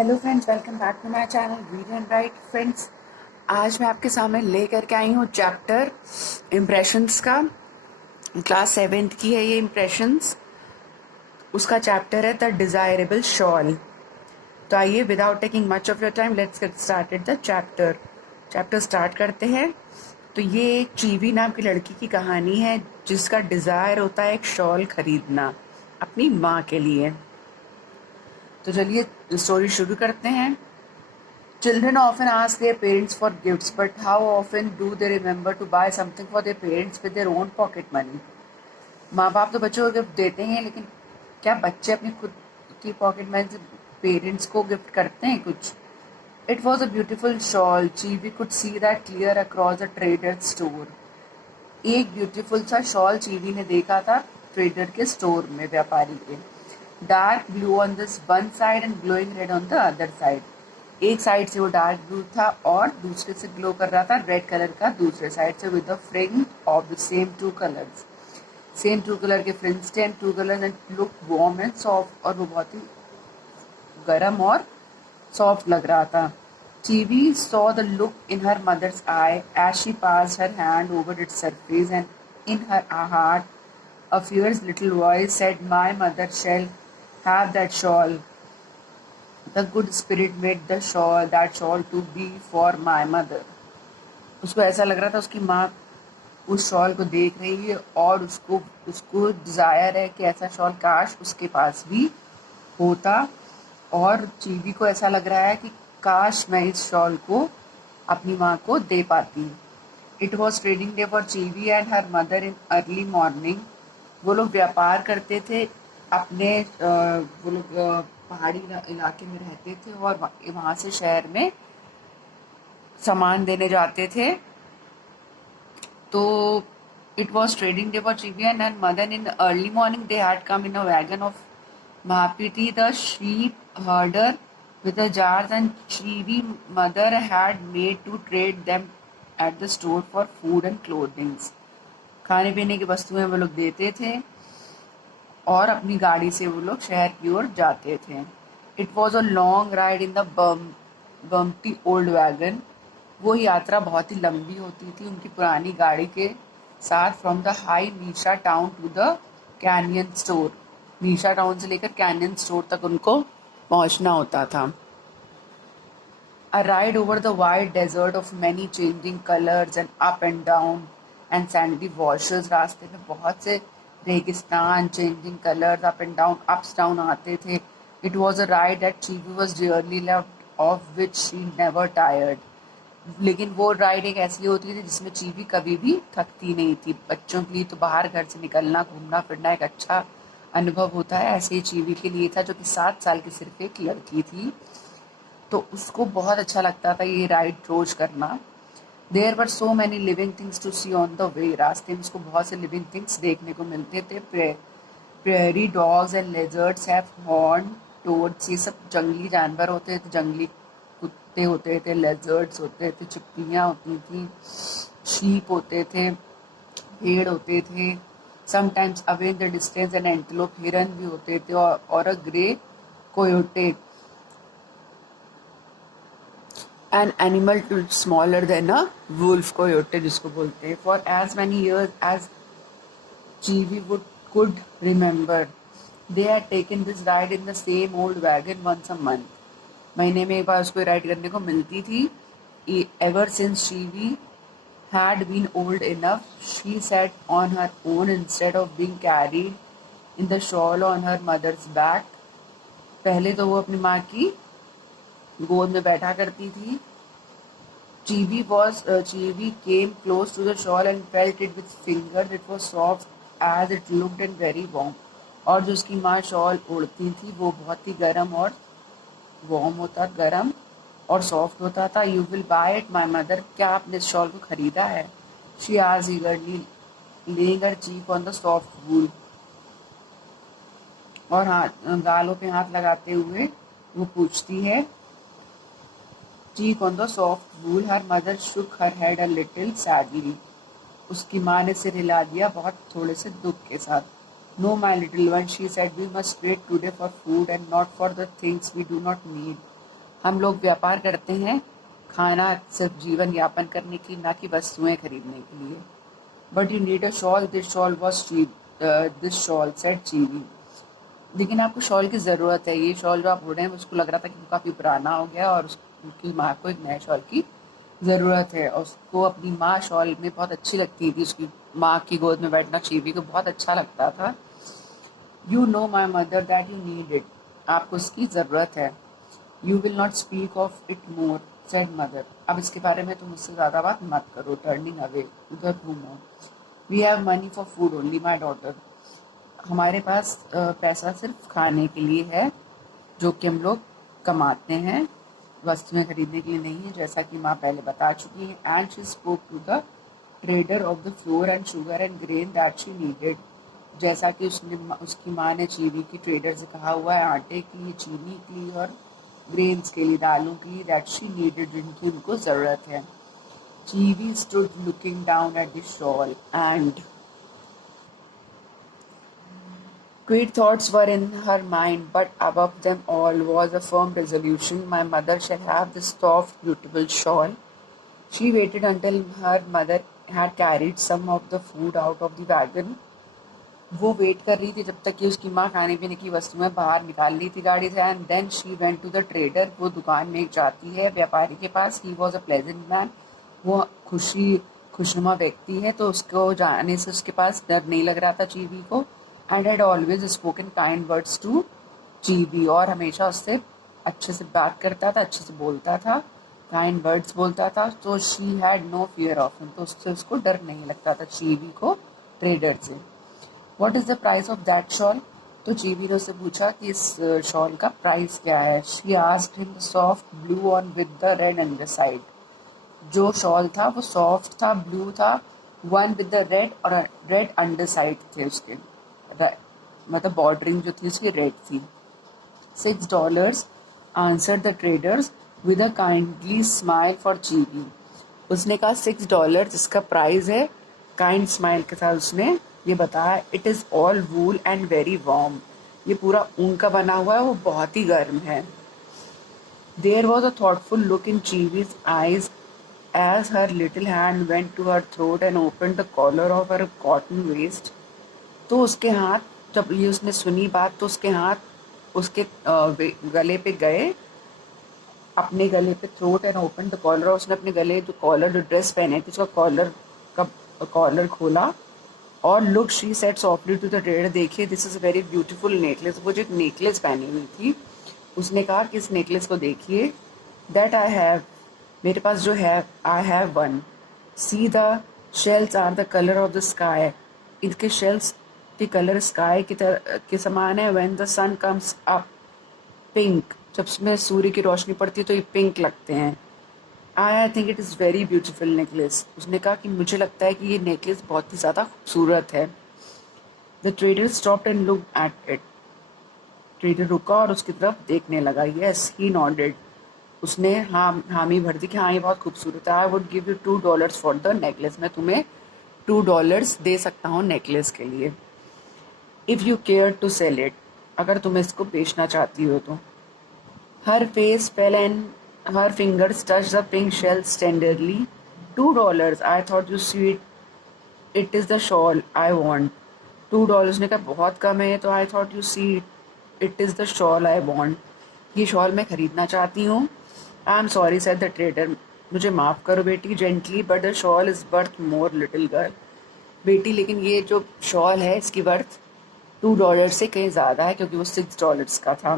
Hello friends, welcome back to my channel read and write. Friends, आज मैं आपके सामने लेकर के आई हूँ चैप्टर इम्प्रेशंस का। क्लास 7th की है ये इम्प्रेशंस। उसका चैप्टर है द डिज़ायरेबल शॉल। तो आइए, without taking much of your time, let's get started the chapter start करते हैं। तो ये एक चीवी नाम की लड़की की कहानी है जिसका डिज़ायर होता है एक शॉल खरीदना अपनी माँ के लिए। तो चलिए स्टोरी शुरू करते हैं। Children often ask their parents for gifts, but how often do they remember to buy something for their parents with their own pocket money? माँ बाप तो बच्चों को गिफ्ट देते हैं, लेकिन क्या बच्चे अपनी खुद की पॉकेट मनी से पेरेंट्स को गिफ्ट करते हैं कुछ? It was a beautiful shawl. Chivi could see that clear across a trader's store. एक ब्यूटीफुल सा शॉल चीवी ने देखा था ट्रेडर के स्टोर में, व्यापारी के। Dark blue on this one side and glowing red on the other side. एक साइड से वो डार्क ब्लू था और दूसरे से ग्लो कर रहा था रेड कलर का दूसरे साइड से, with the fringe of the same two colours. Same two colour के फ्रिंज थे and two colours and look warm and soft, और वो बहुत ही गर्म और सॉफ्ट लग रहा था। Chivi saw the look in her mother's eye as she passed her hand over its surface, and in her heart a fierce little voice said, "My mother shall have that shawl." The good spirit made that shawl to be for my mother. उसको ऐसा लग रहा था उसकी माँ उस shawl को देख रही है और उसको डिज़ायर है कि ऐसा शॉल काश उसके पास भी होता, और चीवी को ऐसा लग रहा है कि काश मैं इस शॉल को अपनी माँ को दे पाती। It was trading day for Chivy and her mother in early morning. वो लोग व्यापार करते थे अपने वो लोग पहाड़ी इलाके में रहते थे और वहाँ से शहर में सामान देने जाते थे। तो it was trading day for Chibi and her mother. In the early morning they had come in a wagon of Mahapiti the sheep herder with the jars, and Chibi mother had made to trade them at the store for food and clothing. खाने पीने की वस्तुएं वो लोग देते थे और अपनी गाड़ी से वो लोग शहर की ओर जाते थे। It was a long ride in the bumpty old wagon. वो यात्रा बहुत ही लंबी होती थी उनकी पुरानी गाड़ी के साथ, from the high Nisha town to the canyon store. Nisha town से लेकर कैनियन स्टोर तक उनको पहुंचना होता था। A ride over the wide desert of many changing colors and up and down and sandy washes. रास्ते में बहुत से रेगिस्तान, changing colors, up and down, ups down आते थे। It was a ride that Chibi was dearly loved, of which she never tired. लेकिन वो ride एक ऐसी होती थी जिसमें चीवी कभी भी थकती नहीं थी। बच्चों के लिए तो बाहर घर से निकलना, घूमना फिरना एक अच्छा अनुभव होता है, ऐसे ही चीवी के लिए था जो कि 7 साल की सिर्फ एक लड़की थी, तो उसको बहुत अच्छा लगता था ये राइड रोज करना। There were so many living things to see on the way. रास्ते में उसको बहुत से लिविंग थिंग्स देखने को मिलते थे। Prairie dogs and lizards have horn toads. ये सब जंगली जानवर होते थे, जंगली कुत्ते होते थे, लेजर्ड्स होते थे, चिपकलियाँ होती थी, शीप होते थे, भेड़ होते थे। Sometimes away in the distance and antelope, हिरन भी होते थे, और अ grey कोयोटे, an animal smaller than a wolf, coyote जिसको बोलते हैं। For as many years as Chivi could remember, they had taken this ride in the same old wagon once a month. महीने में एक बार उसको राइड करने को मिलती थी। Ever since Chivi had been old enough, she sat on her own instead of being carried in the shawl on her mother's back. पहले तो वो अपनी माँ की गोद में बैठा करती थी। Chivi came close to the shawl and felt it with fingers. It was soft as it looked and very warm. और जो उसकी माँ शॉल ओढ़ती थी वो बहुत ही गर्म और वार्म होता, गर्म और सॉफ्ट होता था। You will buy it my mother, क्या आपने इस शॉल को खरीदा है? She asked eagerly, laying her cheek on the soft wool. और गालों पे हाथ लगाते हुए वो पूछती है, cheek on the soft wool. Her mother shook her head a little sadly. उसकी माँ ने सिर हिला दिया बहुत थोड़े से दुख के साथ। No, my little one, she said, we must wait today for food and not for the things we do not need. हम लोग व्यापार करते हैं खाना सिर्फ जीवन यापन करने की, ना कि वस्तुएं खरीदने के लिए। But you need a shawl, this shawl was cheap, this shawl said Chivy. लेकिन आपको शॉल की ज़रूरत है। ये शॉल जो आप ओढ़ रहे हैं उसको लग रहा था कि वो काफ़ी पुराना हो गया और उसकी माँ को एक नए शॉल की ज़रूरत है। और उसको अपनी माँ शॉल में बहुत अच्छी लगती थी, उसकी माँ की गोद में बैठना चीवी को बहुत अच्छा लगता था। You know my mother that you need it, आपको इसकी ज़रूरत है। You will not speak of it more said mother, अब इसके बारे में तुम मुझसे ज़्यादा बात मत करो। टर्निंग अवे, उधर घूमो। We have money for food only my daughter, हमारे पास पैसा सिर्फ खाने के लिए है, जो कि हम लोग कमाते हैं, वस्तुएं खरीदने के लिए नहीं है, जैसा कि माँ पहले बता चुकी है। And she spoke to the trader of the flour and sugar and grain that she needed, जैसा कि उसकी माँ ने चीनी की ट्रेडर से कहा हुआ है, आटे की, चीनी की और ग्रेन्स के लिए, दालों की, दैट शी नीडेड, जिनकी उनको ज़रूरत है। Chivy stood looking down at the shawl and great thoughts were in her mind, but above them all was a firm resolution. My mother shall have this soft, beautiful shawl. She waited until her mother had carried some of the food out of the wagon. वो wait कर रही थी जब तक कि उसकी माँ खाने पीने की वस्तुएं बाहर निकाल ली थी गाड़ी से। And then she went to the trader, वो दुकान में जाती है व्यापारी के पास। He was a pleasant man, वो खुशनुमा व्यक्ति है, तो उसको जाने से उसके पास डर नहीं लग रहा था चीवी को। And had always spoken kind words to Chivy, और हमेशा उससे अच्छे से बात करता था, अच्छे से बोलता था, काइंड वर्ड्स बोलता था। तो she had no fear of him, तो उससे उसको डर नहीं लगता था चीवी को, ट्रेडर से। What is the price of that shawl, तो चीवी ने उससे पूछा कि इस शॉल का प्राइस क्या है। She asked him soft blue on with the red under side, जो शॉल था वो सॉफ्ट था, ब्लू था, वन विद द रेड, और रेड अंडर साइड थे उसके, मतलब बॉर्डरिंग जो थी उसकी रेड थी। $6 answer the traders with a kindly smile for Chivy, उसने कहा $6 जिसका प्राइस है। काइंड स्माइल के साथ उसने ये बताया, it is all wool and very warm, ये पूरा ऊन का बना हुआ है, वो बहुत ही गर्म है। There was a thoughtful look in Chivy's eyes as her little hand went to her throat and opened the collar of her cotton waist, तो उसके हाथ, जब ये उसने सुनी बात तो उसके हाथ उसके गले पे गए, अपने गले पे throat and open the collar, और उसने अपने गले जो कॉलर, जो ड्रेस पहने थे उसका कॉलर का कॉलर खोला। और look she said softly to the trader, देखिए this is a very beautiful necklace, वो जो एक नेकलेस पहनी हुई थी, उसने कहा कि इस नेकलेस को देखिए। दैट आई हैव, मेरे पास जो है, I have one. See the shells are the colour of the sky, इनके शेल्स के कलर स्काई की तरह के समान है। When the sun comes up pink, जब उसमें सूर्य की रोशनी पड़ती है तो ये पिंक लगते हैं। I think it is very beautiful necklace, उसने कहा कि मुझे लगता है कि ये नेकलेस बहुत ही ज़्यादा खूबसूरत है। The trader stopped and looked at it, trader रुका और उसकी तरफ देखने लगा। यस ही नॉडेड, उसने हामी भर दी कि हाँ ये बहुत खूबसूरत है। I would give you $2 for the necklace, मैं तुम्हें $2 दे सकता हूँ नेकलेस के लिए। If you care to sell it, अगर तुम इसको बेचना चाहती हो तो। Her face fell and her fingers touch the pink shells tenderly. $2, I thought you sweet, it is the shawl I want. $2 ने कहा बहुत कम है, तो I thought you see, it is the shawl I want, ये shawl मैं खरीदना चाहती हूँ। I am sorry said the trader, मुझे माफ़ करो बेटी, gently, but the shawl is worth more little girl, बेटी लेकिन ये जो शॉल है इसकी वर्थ $2 से कहीं ज़्यादा है, क्योंकि वो $6 का था।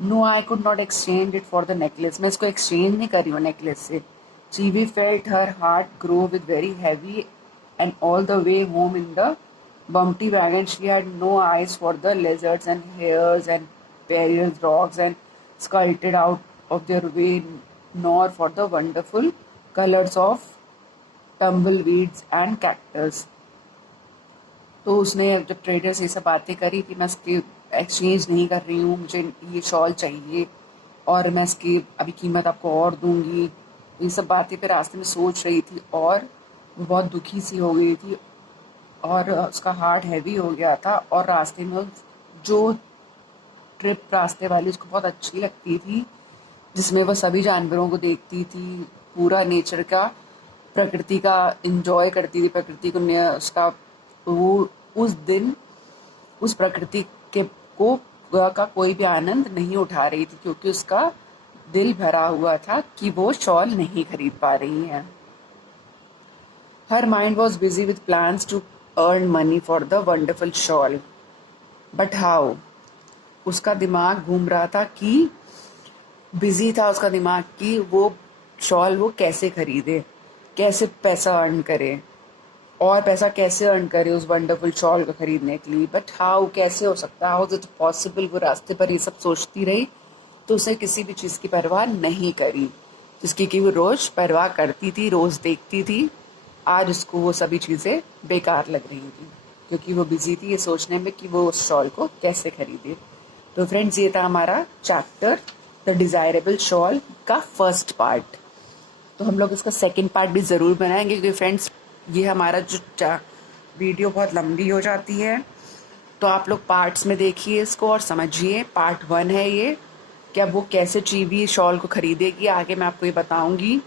No I could not exchange it for the necklace, मैं इसको एक्सचेंज नहीं कर रही हूँ नेकलेस से। Chivy felt her heart grow with very heavy and all the way home in the bumpty wagon she had no eyes for the lizards and hares and perilous rocks and sculpted out of their way, nor for the wonderful colors of tumbleweeds and cactus. तो उसने जब trader से ये सब बातें करी कि मैं इसकी एक्सचेंज नहीं कर रही हूँ, मुझे ये शॉल चाहिए और मैं इसकी अभी कीमत आपको और दूंगी, ये सब बातें फिर रास्ते में सोच रही थी, और वो बहुत दुखी सी हो गई थी और उसका हार्ट हैवी हो गया था। और रास्ते में जो ट्रिप रास्ते वाली उसको बहुत अच्छी लगती थी, जिसमें वो सभी जानवरों को देखती थी, पूरा नेचर का, प्रकृति का इंजॉय करती थी, प्रकृति को उसका वो उस दिन उस प्रकृति के को का कोई भी आनंद नहीं उठा रही थी, क्योंकि उसका दिल भरा हुआ था कि वो शॉल नहीं खरीद पा रही है। Her mind was busy with plans to earn money for the wonderful shawl. But how? उसका दिमाग घूम रहा था कि बिजी था उसका दिमाग कि वो शॉल वो कैसे खरीदे, कैसे पैसा अर्न करे, और पैसा कैसे अर्न करे उस वंडरफुल शॉल को खरीदने के लिए। बट हाउ, कैसे हो सकता, हाउ इज इट पॉसिबल? वो रास्ते पर ये सब सोचती रही, तो उसे किसी भी चीज़ की परवाह नहीं करी, जिसकी कि वो रोज परवाह करती थी, रोज देखती थी। आज उसको वो सभी चीज़ें बेकार लग रही थी, क्योंकि वो बिजी थी ये सोचने में कि वो उस शॉल को कैसे खरीदे। तो फ्रेंड्स, ये था हमारा चैप्टर द डिज़ायरेबल शॉल का फर्स्ट पार्ट। तो हम लोग इसका सेकंड पार्ट भी ज़रूर बनाएंगे, क्योंकि फ्रेंड्स ये हमारा जो वीडियो बहुत लंबी हो जाती है, तो आप लोग पार्ट्स में देखिए इसको और समझिए। पार्ट 1 है ये, कि अब वो कैसे चीवी शॉल को खरीदेगी, आगे मैं आपको ये बताऊंगी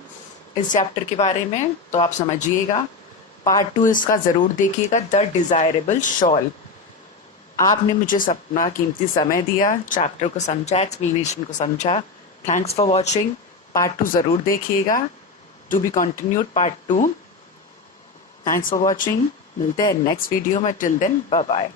इस चैप्टर के बारे में, तो आप समझिएगा। पार्ट 2 इसका ज़रूर देखिएगा, द डिज़ायरेबल शॉल। आपने मुझे अपना कीमती समय दिया, चैप्टर को समझा, एक्सप्लेनेशन को समझा। Thanks for watching. पार्ट 2 ज़रूर देखिएगा, to be continued part 2। Thanks for watching. मिलते हैं नेक्स्ट वीडियो में। Till then, bye bye.